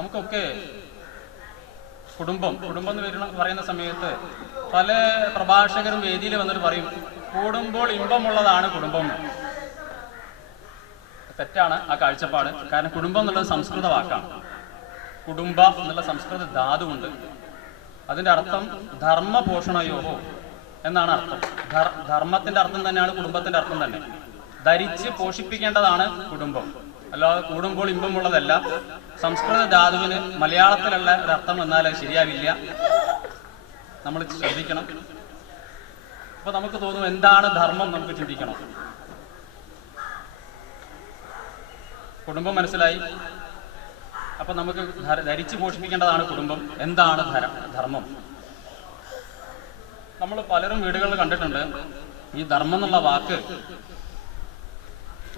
നമുക്കൊക്കെ കുടുംബം കുടുംബം എന്ന് വരുന്ന പറയുന്ന സമയത്ത് പല പ്രഭാഷകരും വേദിയിൽ വന്നിട്ട് പറയും കൂടുമ്പോൾ ഇമ്പമുള്ളതാണ് കുടുംബം. തെറ്റാണ് ആ കാഴ്ചപ്പാട്. കാരണം കുടുംബം എന്നുള്ളത് സംസ്കൃത വാക്കാണ് കുടുംബ എന്നുള്ള സംസ്കൃത ധാതുവുണ്ട്. അതിന്റെ അർത്ഥം ധർമ്മ പോഷണയോ എന്നാണ് അർത്ഥം. ധർമ്മത്തിന്റെ അർത്ഥം തന്നെയാണ് കുടുംബത്തിന്റെ അർത്ഥം തന്നെ. ധരിച്ച് പോഷിപ്പിക്കേണ്ടതാണ് കുടുംബം. അല്ലാതെ കൂടുമ്പോൾ ഇമ്പമുള്ളതല്ല സംസ്കൃത ധാതുവിന് മലയാളത്തിലുള്ള ഒരർത്ഥം വന്നാൽ അത് ശരിയാവില്ല. നമ്മൾ ശ്രദ്ധിക്കണം. അപ്പൊ നമുക്ക് തോന്നും എന്താണ് ധർമ്മം നമുക്ക് ചിന്തിക്കണം. കുടുംബം മനസ്സിലായി. അപ്പൊ നമുക്ക് ധരിച്ചു പോഷിപ്പിക്കേണ്ടതാണ് കുടുംബം. എന്താണ് ധർമ്മം? നമ്മൾ പലരും വീടുകളിൽ കണ്ടിട്ടുണ്ട്. ഈ ധർമ്മം എന്നുള്ള വാക്ക്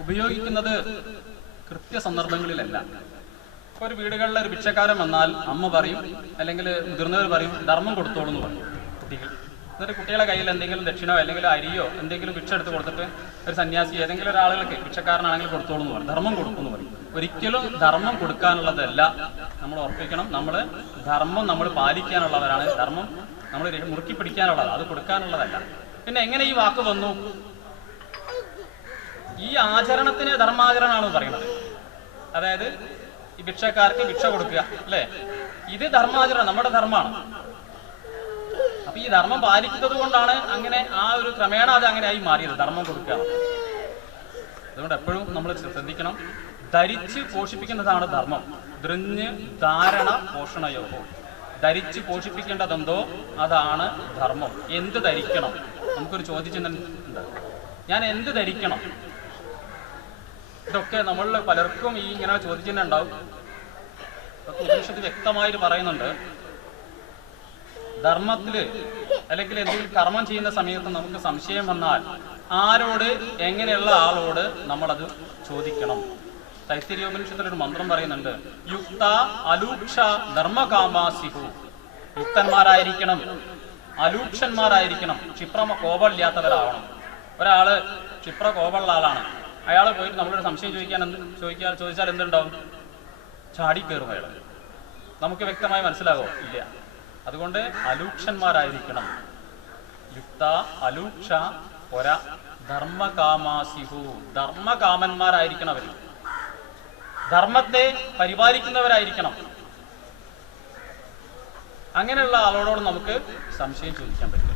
ഉപയോഗിക്കുന്നത് കൃത്യ സന്ദർഭങ്ങളിലല്ല ഇപ്പൊ ഒരു വീടുകളിൽ ഒരു ഭിക്ഷക്കാരൻ വന്നാൽ അമ്മ പറയും അല്ലെങ്കിൽ മുതിർന്നവർ പറയും ധർമ്മം കൊടുത്തോളൂ എന്ന് പറയും കുട്ടികൾ. എന്നിട്ട് കുട്ടികളെ കയ്യിൽ എന്തെങ്കിലും ദക്ഷിണോ അല്ലെങ്കിൽ അരിയോ എന്തെങ്കിലും ഭിക്ഷ എടുത്ത് കൊടുത്തിട്ട് ഒരു സന്യാസി ഏതെങ്കിലും ഒരാളുകൾക്ക് ഭിക്ഷക്കാരനാണെങ്കിൽ കൊടുത്തോളൂ എന്ന് പറയും. ധർമ്മം കൊടുക്കും എന്ന് പറയും. ഒരിക്കലും ധർമ്മം കൊടുക്കാനുള്ളതല്ല. നമ്മൾ ഉറപ്പിക്കണം. നമ്മൾ ധർമ്മം നമ്മൾ പാലിക്കാനുള്ളവരാണ്. ധർമ്മം നമ്മൾ മുറുക്കി പിടിക്കാനുള്ളതാണ്. അത് കൊടുക്കാനുള്ളതല്ല. പിന്നെ എങ്ങനെ ഈ വാക്ക് വന്നു? ഈ ആചരണത്തിന് ധർമാചരണമാണ് പറയുന്നത്. അതായത് ഈ ഭിക്ഷക്കാർക്ക് ഭിക്ഷ കൊടുക്കുക അല്ലേ? ഇത് ധർമാചരണം നമ്മുടെ ധർമ്മമാണ്. അപ്പൊ ഈ ധർമ്മം പാലിക്കുന്നത് കൊണ്ടാണ് അങ്ങനെ ആ ഒരു ക്രമേണ അത് അങ്ങനെ ആയി മാറിയത് ധർമ്മം കൊടുക്കുക. അതുകൊണ്ട് എപ്പോഴും നമ്മൾ ശ്രദ്ധിക്കണം. ധരിച്ച് പോഷിപ്പിക്കുന്നതാണ് ധർമ്മം. ധൃഞ്ഞ് ധാരണ പോഷണയോഗം ധരിച്ച് പോഷിപ്പിക്കേണ്ടതെന്തോ അതാണ് ധർമ്മം. എന്ത് ധരിക്കണം? നമുക്കൊരു ചോദിച്ചിട്ടുണ്ട് ഞാൻ എന്ത് ധരിക്കണം? ഇതൊക്കെ നമ്മൾ പലർക്കും ഈ ഇങ്ങനെ ചോദിച്ചിട്ടുണ്ടാവും. ഇതൊക്കെ ഉപനിഷത്ത് വ്യക്തമായിട്ട് പറയുന്നുണ്ട്. ധർമ്മത്തിൽ അല്ലെങ്കിൽ എന്തെങ്കിലും കർമ്മം ചെയ്യുന്ന സമയത്ത് നമുക്ക് സംശയം വന്നാൽ ആരോട് എങ്ങനെയുള്ള ആളോട് നമ്മളത് ചോദിക്കണം. തൈത്തിരിയോപനിഷത്തിൽ ഒരു മന്ത്രം പറയുന്നുണ്ട്. യുക്ത അലൂക്ഷ ധർമ്മകാമാസിഹു. യുക്തന്മാരായിരിക്കണം. അലൂക്ഷന്മാരായിരിക്കണം. ക്ഷിപ്രമ കോപമില്ലാത്തവരാവണം. ഒരാൾ ക്ഷിപ്ര കോപമുള്ള ആളാണ്. അയാൾ പോയിട്ട് നമ്മളൊരു സംശയം ചോദിക്കാൻ ചോദിക്കാൻ ചോദിച്ചാൽ എന്തുണ്ടാവും? ചാടി കയറും അയാൾ നമുക്ക് വ്യക്തമായി മനസ്സിലാകോ ഇല്ല. അതുകൊണ്ട് അലൂക്ഷന്മാരായിരിക്കണം. യുക്ത അലൂക്ഷ ഒര ധർമ്മകാമാസിഹു. ധർമ്മകാമന്മാരായിരിക്കണം അവർ ധർമ്മത്തെ പരിപാലിക്കുന്നവരായിരിക്കണം. അങ്ങനെയുള്ള ആളോടോട് നമുക്ക് സംശയം ചോദിക്കാൻ പറ്റും